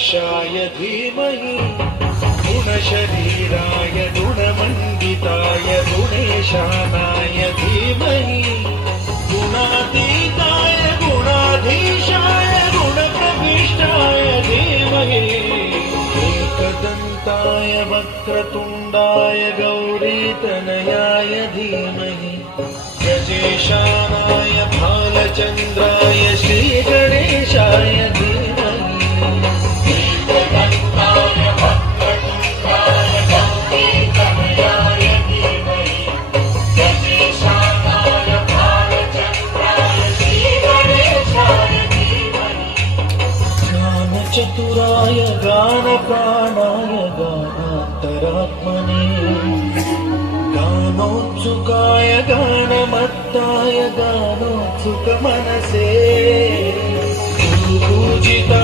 गणाध्यक्षाय धीमहि गुणशरीराय गुणमण्डिताय गुणेशानाय धीमहि गुणातीताय गुणाधीशाय गुणप्रविष्टाय धीमहि एकदन्ताय वक्रतुण्डाय गौरीतनयाय धीमहि गजेशानाय भालचन्द्राय श्रीगणेशाय धीमहि एकदन्ताय वक्रतुण्डाय गौरीतनयाय धीमहि गजेशानाय भालचन्द्राय श्रीगणेशाय धीमहि ज्ञानचतुराय गानप्राणाय गानान्तरात्मने गानोत्सुकाय गानमत्ताय गानोत्सुकमनसे गुरुपूजिताय